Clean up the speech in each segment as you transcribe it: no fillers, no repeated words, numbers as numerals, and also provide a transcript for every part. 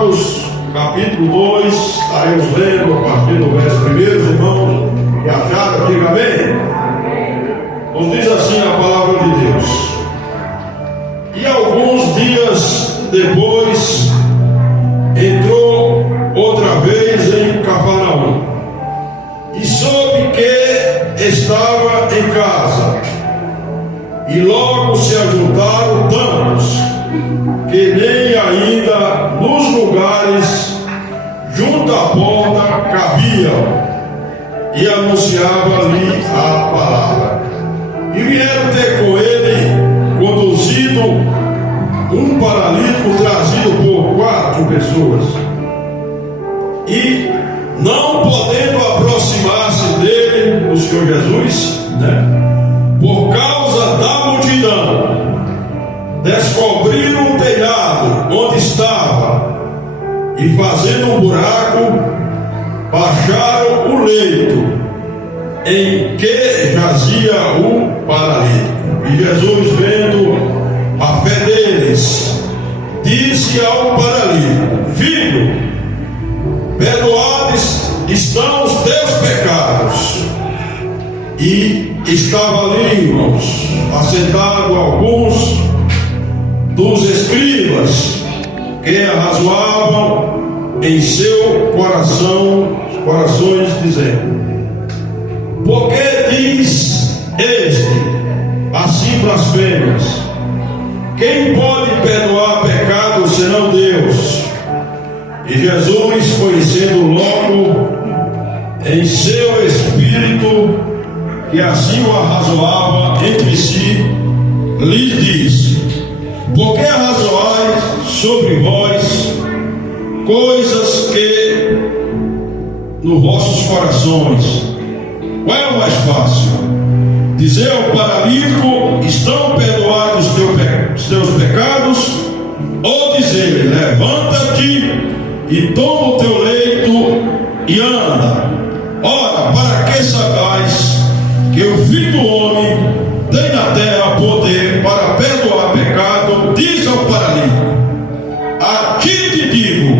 Marcos, capítulo 2, estaremos lendo a partir do verso 1, irmãos, que acharam, diga amém. Nos diz assim a palavra de Deus: e alguns dias depois, entrou outra vez em Cafarnaum, e soube que estava em casa, e logo se ajuntaram tantos, que nem ainda nos lugares junto à porta cabiam, e anunciava-lhe a palavra. E vieram ter com ele, conduzido, um paralítico trazido por 4 pessoas, e não podendo aproximar-se dele, o Senhor Jesus, por causa da multidão, descobriram o telhado onde estava, e fazendo um buraco, baixaram o leito em que jazia o paralítico. E Jesus, vendo a fé deles, disse ao paralítico: filho, perdoados estão os teus pecados. E estava ali, irmãos, assentado alguns dos escribas, que arrazoavam em seu corações, dizendo: por que diz este assim blasfêmias? Quem pode perdoar pecados senão Deus? E Jesus, conhecendo logo em seu espírito que assim o arrazoava entre si, lhe disse: por que arrazoais sobre vós coisas que nos vossos corações? Qual é o mais fácil? Dizer ao paralítico: estão perdoados os teus pecados? Ou dizer-lhe: levanta-te e toma o teu leito e anda? Ora, para que saibais que o Filho do Homem tem na terra poder para perdoar pecado, diz ao paralítico: a ti te digo,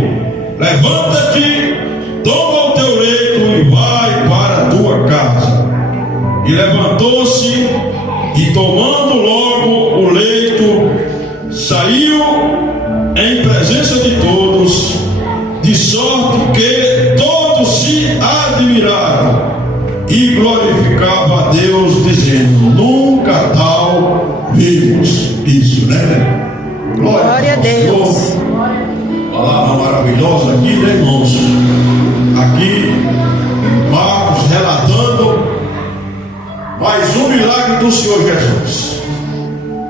levanta-te, toma o teu leito e vai para a tua casa. E levantou-se, e tomando logo o leito, saiu em presença de todos, de sorte que todos se admiraram e glorificavam a Deus, dizendo: nunca tal vimos isso, Glória a Deus. Senhor. Palavra maravilhosa aqui, irmãos? Aqui Marcos relatando mais um milagre do Senhor Jesus.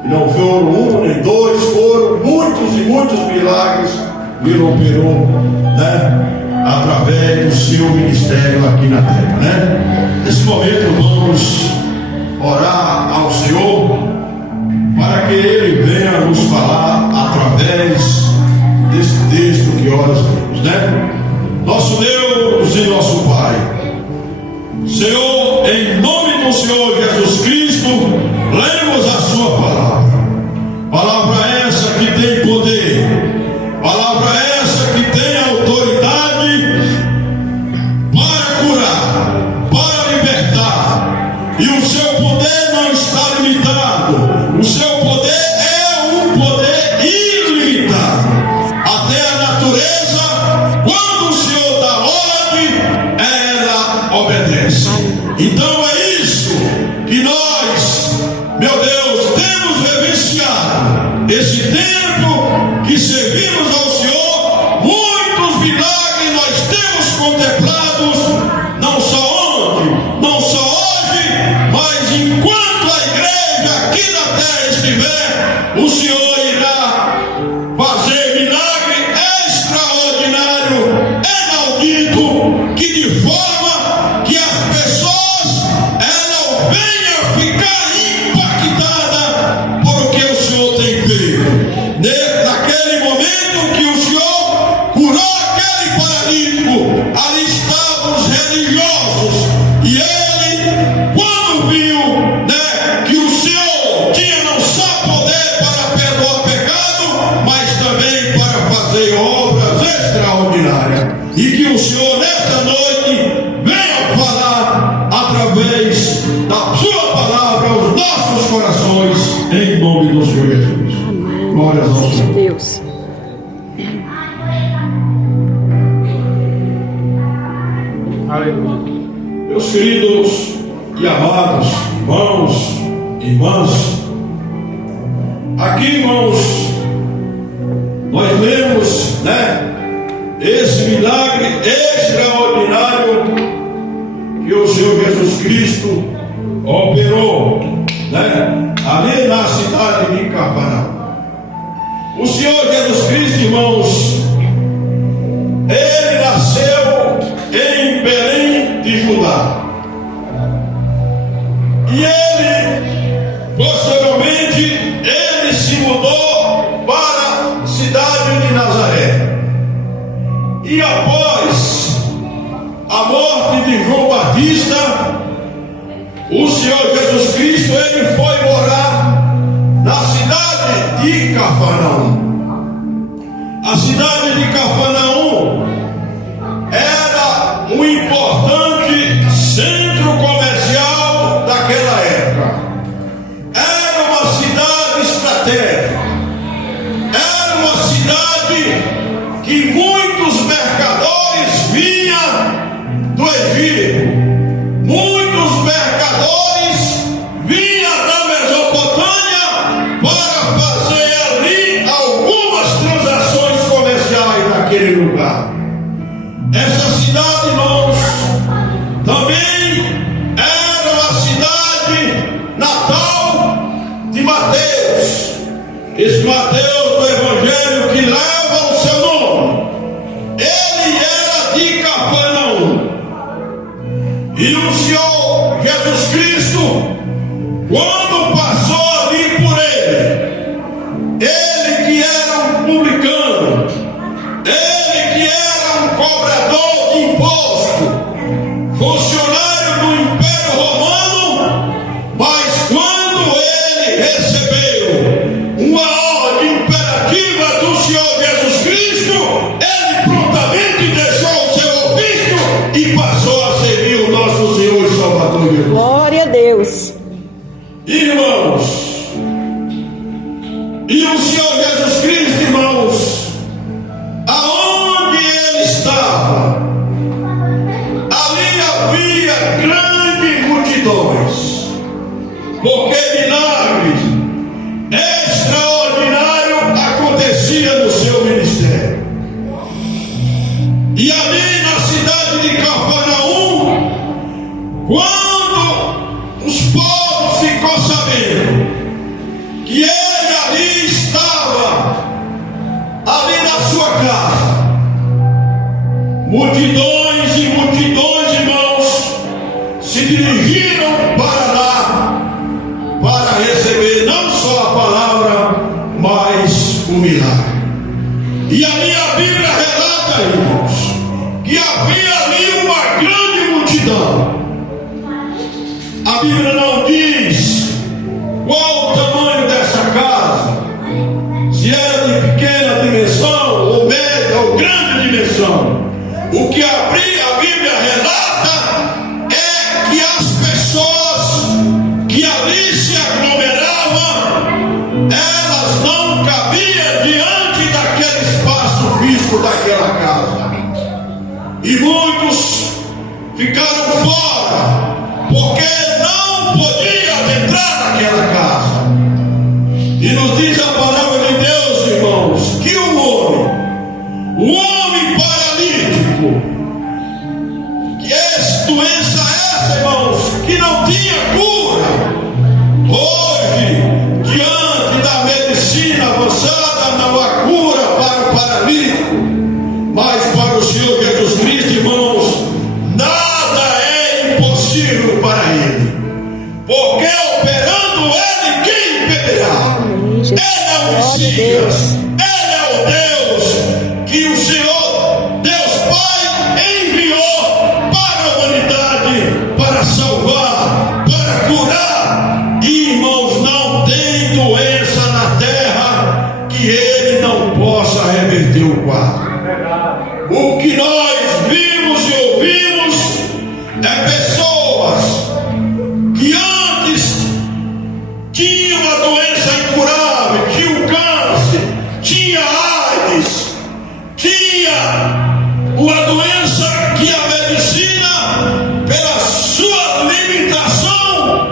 E não foram um nem dois, foram muitos e muitos milagres que ele operou, através do seu ministério aqui na terra, Nesse momento vamos orar ao Senhor para que Ele venha nos falar através desse texto que horas temos, Nosso Deus e nosso Pai, Senhor, em nome do Senhor Jesus Cristo, lemos a sua palavra. Palavra essa que tem poder, palavra essa que tem autoridade para curar, para libertar. E o seu poder não está limitado. O seu poder é um poder ilimitado. Até a natureza, quando o Senhor dá ordem, ela obedece. Então é isso que nós, meu Deus, temos vivenciado. Esse tempo que servimos ao Senhor fazer obras extraordinárias. E que o Senhor, nesta noite, venha falar através da sua palavra aos nossos corações, em nome do Senhor Jesus. Glórias ao Senhor. Deus. Aleluia. Meus queridos e amados irmãos e irmãs, aqui, irmãos, nós lemos, esse milagre extraordinário que o Senhor Jesus Cristo operou, ali na cidade de Cafarnaum. O Senhor Jesus Cristo, irmãos, ele nasceu em Belém de Judá. E ele, posteriormente, ele se mudou para a cidade de Nazaré. E após a morte de João Batista, o Senhor Jesus Cristo, ele foi morar na cidade de Cafarnaum. A cidade de Cafarnaum era um importante centro comercial daquela época. Era uma cidade estratégica. Era uma cidade que muitos mercadores vinham do Egito. Muitos mercadores vinham da Mesopotâmia para fazer ali algumas transações comerciais naquele lugar. Essa cidade, irmãos, também era a cidade natal de Mateus. Esse Mateus do Evangelho que leva o seu nome, ele era de Cafarnaum. E o Senhor Jesus Cristo, quando passou ali por ele que era um publicano, ele que era um cobrador de imposto, funcionário do Império Romano, mas quando ele recebeu uma ordem imperativa do Senhor Jesus Cristo, ele prontamente deixou o seu ofício e passou a servir o nosso Senhor e Salvador Jesus. Glória a Deus. Irmãos, e o Senhor Jesus Cristo, irmãos, aonde ele estava, ali havia grandes multidões, porque milagres extraordinários aconteciam no seu ministério. E ali na cidade de Cafarnaum, quando os povos ficou sabendo que ele ali estava, ali na sua casa, multidões e multidões, irmãos, se dirigiram para lá para receber não só a palavra, mas o milagre. E ali a Bíblia relata, irmãos, que havia ali uma grande multidão. A Bíblia não diz qual o tamanho dessa casa, se era de pequena dimensão, ou média, ou grande dimensão. O que a Bíblia relata é que as pessoas que ali se aglomeravam, elas não cabiam diante daquele espaço físico daquela casa. E muitos ficaram fora, porque não podiam entrar naquela casa. E nos diz a palavra de Deus, irmãos, que o homem paralítico, que essa doença essa, irmãos, que não tinha cura, hoje, diante da medicina avançada, não há cura para o paralítico, mas para o Senhor Jesus Cristo, irmãos, nada é impossível para ele, porque operando ele, quem impedirá? Ele é o Messias, ele é o Deus que o Senhor, Deus Pai, enviou para a humanidade, para salvar, para curar. E, irmãos, não tem doença na terra que ele não possa reverter. viu o quadro. O que nós vimos e ouvimos é pessoas que antes tinham a doença incurável, tinham câncer, tinha AIDS, tinha uma doença que a medicina, pela sua limitação,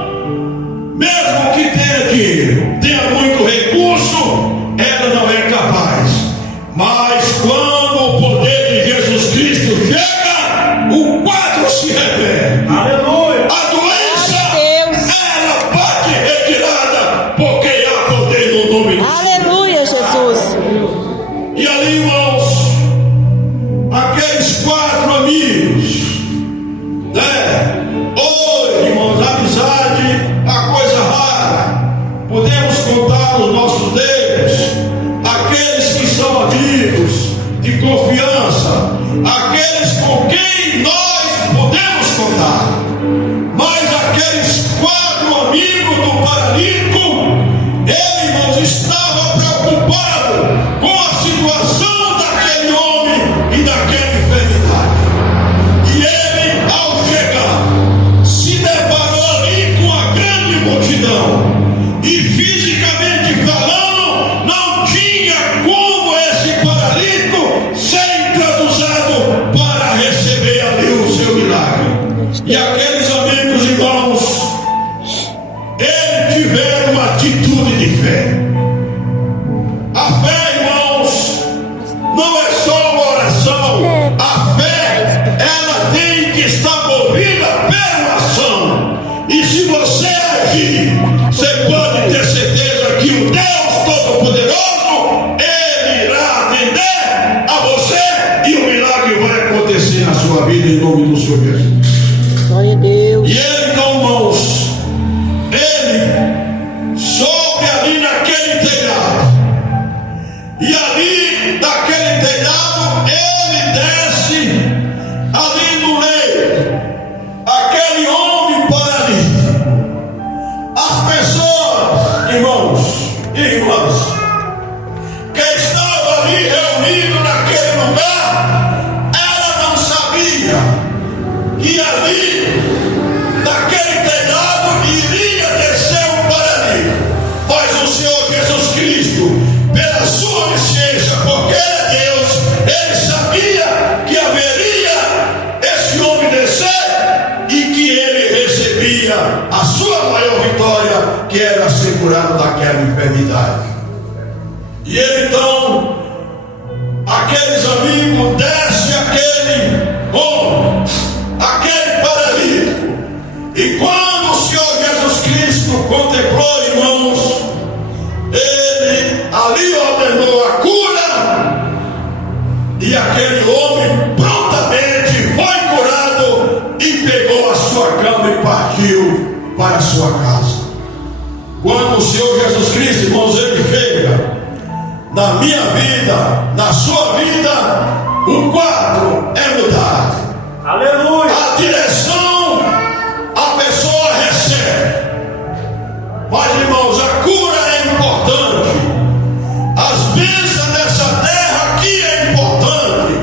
mesmo que tenha dinheiro, tenha muito recurso, ela não é capaz. Mas quando o poder de Jesus Cristo chega, o quadro se reverte. Aleluia. A doença, ela bate retirada, porque há poder no nome de Jesus. Aleluia, Jesus. E ali, irmãos, aqueles 4 amigos, né? Hoje, irmãos, a amizade é uma coisa rara. Podemos contar os nossos dedos. Aqueles que são amigos de confiança, aqueles com quem nós podemos contar. Mas aqueles 4 amigos do paralítico, ele, irmãos, estava preocupado com a situação daquele homem e daquela enfermidade. E ele, ao chegar, se deparou ali com a grande multidão. E fisicamente falando, não tinha como esse paralítico ser introduzado para receber ali o seu milagre. E aqueles amigos, irmãos, eles tiveram uma atitude de fé. A fé, irmãos, não é só uma oração. A fé, ela tem que estar movida pela ação. E se você agir, você pode ter certeza que o Deus Todo-Poderoso, ele irá atender a você e o milagre vai acontecer na sua vida em nome do Senhor Jesus. Glória a Deus. E ele, então, irmãos, ele sobe ali naquele telhado. E ali, daquele telhado, ele desce ali no leito. Aquele homem paralítico. As pessoas, irmãos e irmãs, que estavam ali reunidos naquele lugar, ela não sabia que ali, naquele telhado, iria descer um paralítico. Mas o Senhor Jesus Cristo, pela sua onisciência, porque ele é Deus, ele sabia que haveria esse homem descer e que ele recebia a sua maior vitória, que era ser curado daquela enfermidade. E ele então, aqueles amigos, desce aquele homem, aquele paralítico. E quando o Senhor Jesus Cristo contemplou, irmãos, ele ali ordenou a cura, e aquele homem prontamente foi curado e pegou a sua cama e partiu para a sua casa. Quando o Senhor Jesus Cristo, irmãos, ele chega na minha vida, na sua vida, o quadro é mudado. Aleluia. A direção, a pessoa recebe. Mas, irmãos, a cura é importante. As bênçãos dessa terra aqui é importante.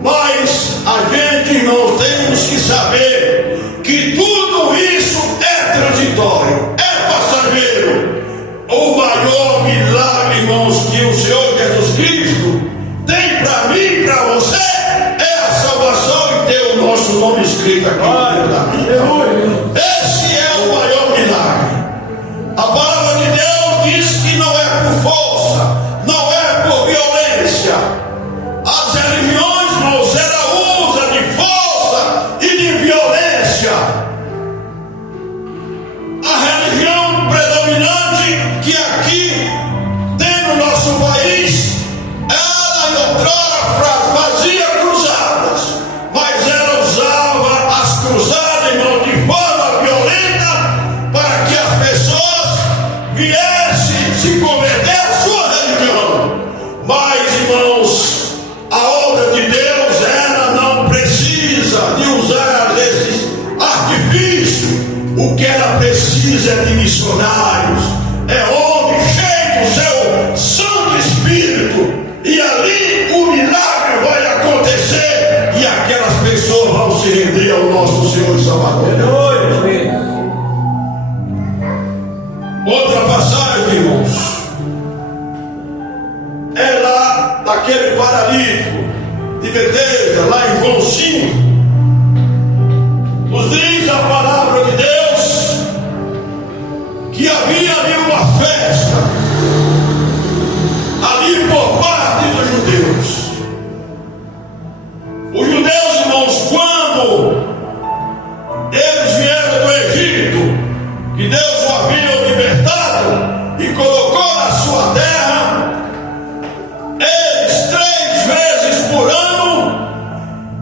Mas a gente, irmãos, temos que saber que tudo isso é transitório, é passageiro. O maior milagre, irmãos, que o Senhor Jesus Cristo tem para mim e para você é a salvação e ter o nosso nome escrito aqui no livro da vida. Esse é o maior milagre. A palavra de Deus diz que não é por força, não é por violência. As religiões, irmãos, ela usa de força e de violência. A religião predominante que aqui tem no nosso país, ela em outrora fazia cruzadas, mas ela usava as cruzadas, irmão, de força daquele paralítico de Betesda, lá em João 5, nos diz a palavra de Deus que havia ali uma festa, ali por parte dos judeus. Os judeus, irmãos, quando eles vieram do Egito, que Deus o havia libertado e colocou na sua terra, eles 3 vezes por ano,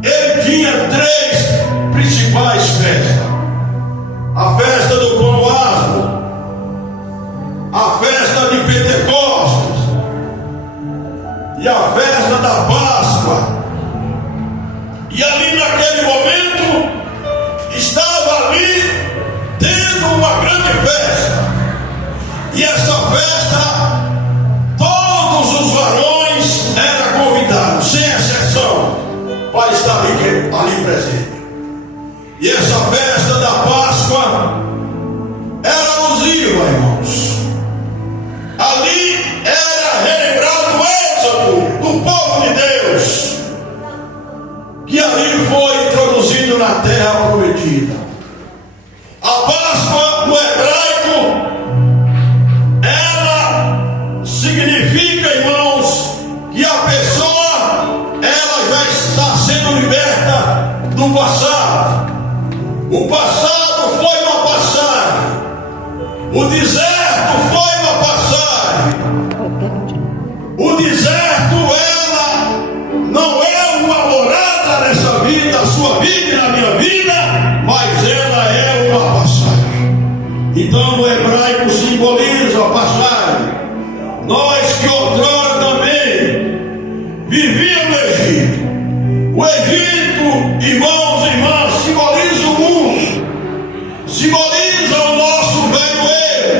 ele tinha 3 principais festas: a festa do pão asmo, a festa de Pentecostes e a festa da Páscoa. E ali naquele momento estava ali tendo uma grande festa. E essa festa, todos os varões eram convidados, sem exceção, para estar ali presente. E essa festa da Páscoa era alusiva, irmãos. Ali era relembrado o êxodo do povo de Deus, que ali foi introduzido na terra prometida. A Páscoa no hebraico, ela significa, irmãos, que a pessoa, ela já está sendo liberta do passado. O passado foi uma passagem, o deserto foi uma passagem. O deserto, ela não é uma morada nessa vida, a sua vida e na minha vida, mas ela é uma passagem. Então no hebraico simboliza a passagem. Nós que outrora também vivíamos no Egito. O Egito, irmãos e irmãs, simboliza o mundo, simboliza o nosso velho eu,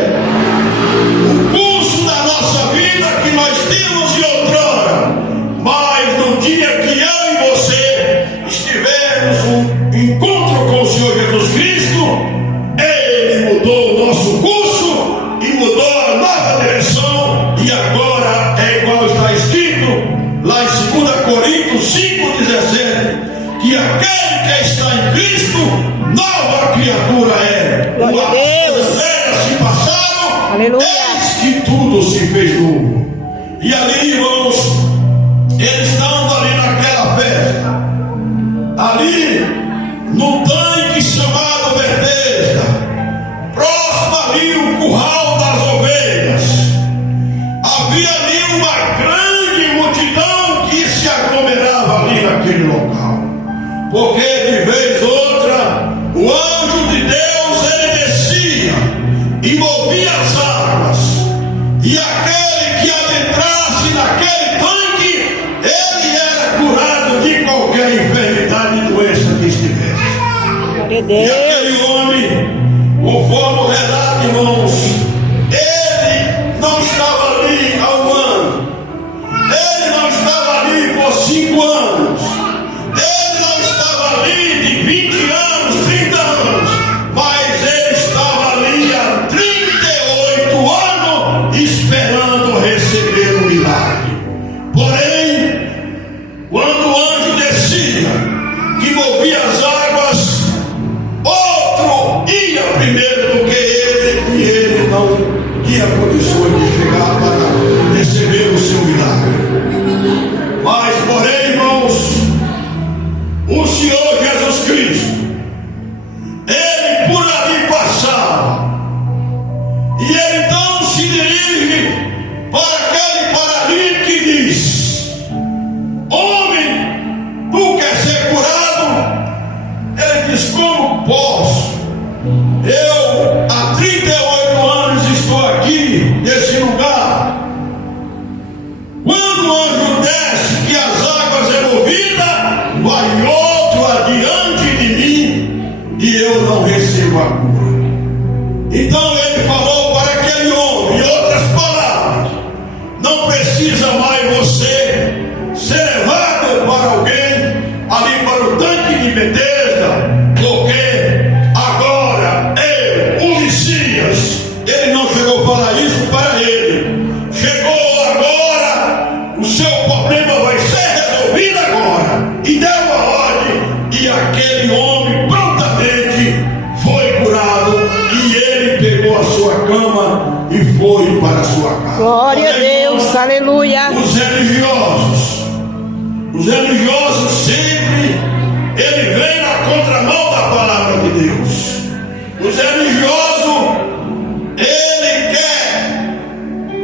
o curso da nossa vida que nós temos de outrora. Mas no dia que eu e você estivermos um encontro com o Senhor Jesus Cristo, Ele mudou o nosso curso e mudou a nova direção. E agora é igual está escrito lá em 2 Coríntios 5,17, que aquele que está em Cristo, nova criatura é. Glória a Deus. As velhas se passaram, Aleluia. eis que tudo se fez novo. E ali, irmãos, eles estão ali naquela festa, ali no tanque chamado Betesda, próximo ali o curral das ovelhas. Havia ali uma grande multidão que se aglomerava ali naquele local, porque de vez outra o anjo de Deus ele descia e movia as águas, e aquele que adentrasse naquele tanque, ele era curado de qualquer enfermidade e doença que estivesse. Glória a E Deus. aquele homem, conforme o relato, irmãos, ele não estava ali há 1 ano, ele não estava ali por 5 anos, ele não estava ali de 20 anos, 30 anos, mas ele estava ali há 38 anos esperando receber o milagre. Porém, quando o anjo descia e movia as águas, outro ia primeiro do que ele, e ele não tinha condições de chegar para receber o seu milagre. Mas, porém, irmãos, o Senhor Jesus Cristo, ele por ali passava, e ele então se dirige para aquele paralítico e diz: homem, tu quer ser curado? Ele diz: como posso? Eu há 38 anos estou aqui nesse lugar. Quando o anjo desce, que as águas é movida, vai outro adiante de mim e eu não recebo a cura. Então ele falou para aquele homem, em outras palavras: não precisa mais você ser levado para alguém ali para o tanque de Betesda, porque agora eu, o Messias, ele não chegou a falar isso para ele, chegou agora o seu problema problema vai ser resolvido agora. E deu a ordem, e aquele homem prontamente foi curado, e ele pegou a sua cama e foi para a sua casa. Glória a Deus, aleluia. Os religiosos sempre, ele vem na contramão da palavra de Deus. Os religiosos, ele quer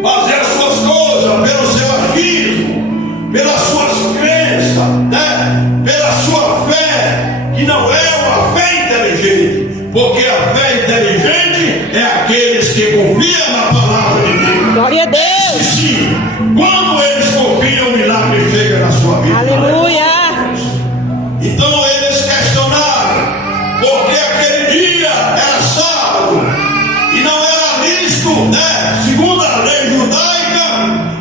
fazer as suas coisas pelo seu agismo, pelas suas crenças, né? Pela sua fé, que não é uma fé inteligente, porque a fé inteligente é aqueles que confiam na palavra de Deus. Glória a Deus. Sim, quando eles confiam, o milagre chega na sua vida. Aleluia. Então eles questionaram, porque aquele dia era sábado e não era lícito, né? Segundo a lei judaica,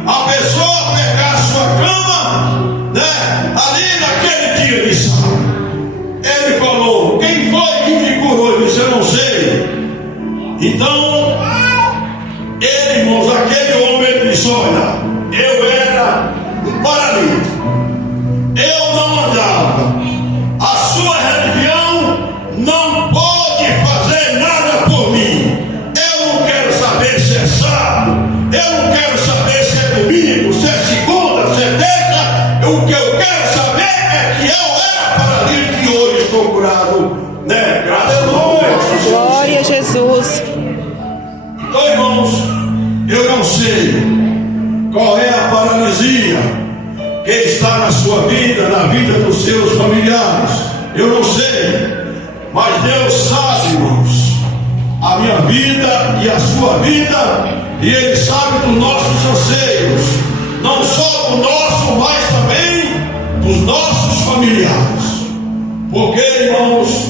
a pessoa pegar a sua cama, né? Ali naquele dia de sábado. Ele falou: quem foi que me curou? Ele disse: eu não sei. Então, ele, irmãos, aquele homem, ele disse: olha, eu era um paralítico, eu não andava. A sua religião não pode fazer nada por mim. Eu não quero saber se é sábado, eu não quero saber se é domingo, se é segunda, se é terça. O que eu quero saber é que eu era paralítico e hoje estou curado, né? Graças a Deus. Glória a Jesus. Então, irmãos, eu não sei qual é a paralisia que está na sua vida, na vida dos seus familiares. Eu não sei, mas Deus sabe, irmãos, a minha vida e a sua vida, e Ele sabe dos nossos anseios, não só do nosso, mas também dos nossos familiares. Porque, irmãos,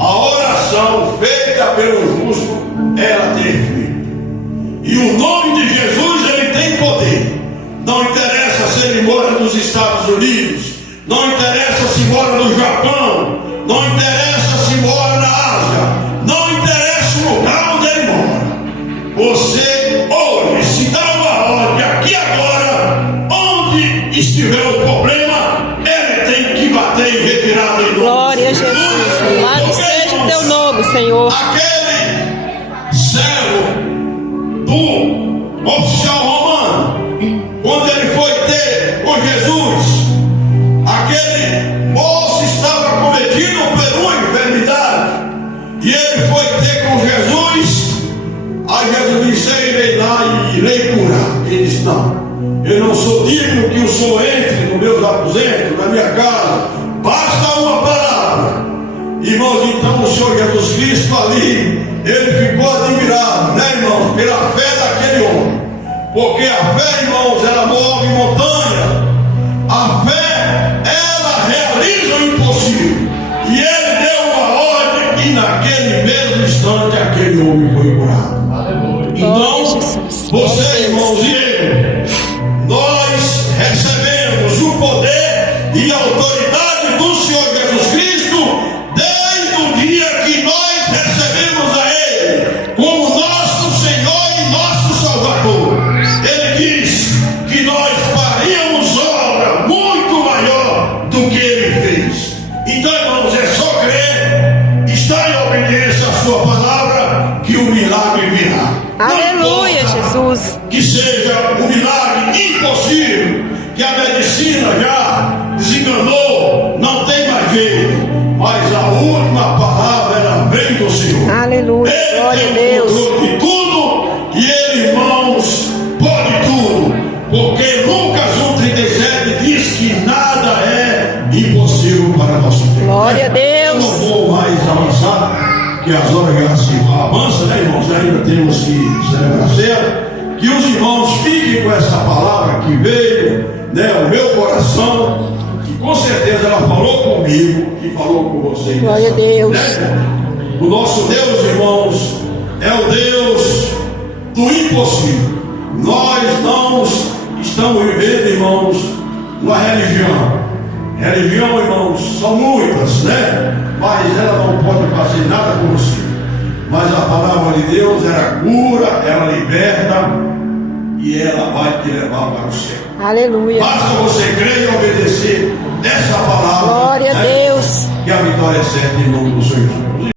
a oração feita pelo justo, ela tem efeito. E o nome de Jesus, ele tem poder. Não interessa se ele mora nos Estados Unidos, não interessa se mora no Japão, não interessa se mora na Ásia, não interessa o lugar onde ele mora. Você hoje se dá uma ordem aqui agora, onde estiver o problema, ele tem que bater e retirar dele. Glória a Jesus. Louvado seja o teu nome, Senhor. Aquele servo do oficial romano, quando ele foi ter com Jesus, aquele moço estava cometido por uma enfermidade, e ele foi ter com Jesus. Aí Jesus disse: eu irei lá e irei curar. Ele disse: não, eu não sou digno que o Senhor entre nos meus aposentos, na minha casa, basta uma palavra. Irmãos, então o Senhor Jesus Cristo ali, ele ficou admirado, né, irmãos, pela fé daquele homem. Porque a fé, irmãos, ela move montanha. A fé, ela realiza o impossível. E ele deu uma ordem, e naquele mesmo instante aquele homem foi curado. Então, você, irmãos, e eu, nós recebemos o poder e a autoridade do Senhor Jesus Cristo desde o dia que nós recebemos a Ele como nosso Senhor e nosso Salvador. Ele diz que nós faríamos obra muito maior do que Ele fez. Então, irmãos, é só crer, estar em obediência à sua palavra, que o milagre virá. Aleluia, Jesus. Que seja um milagre impossível, que a medicina já desenganou, não tem mais jeito, mas a última palavra, ela vem do Senhor. Aleluia, Ele glória a tem Deus. o controle de tudo, e Ele, irmãos, pode tudo, porque Lucas 1,37 diz que nada é impossível para nosso Deus. Glória a Deus. Eu não vou mais avançar, que as horas já se avançam, né, irmãos? Ainda temos que celebrar cedo. Que os irmãos fiquem com essa palavra que veio, né, o meu coração, que com certeza ela falou comigo e falou com vocês. Glória a Deus. Né? O nosso Deus, irmãos, é o Deus do impossível. Nós não estamos vivendo, irmãos, uma religião. Religião, irmãos, são muitas, né? Mas ela não pode fazer nada por você. Mas a palavra de Deus, ela cura, ela liberta, e ela vai te levar para o céu. Aleluia. Basta você crer e obedecer.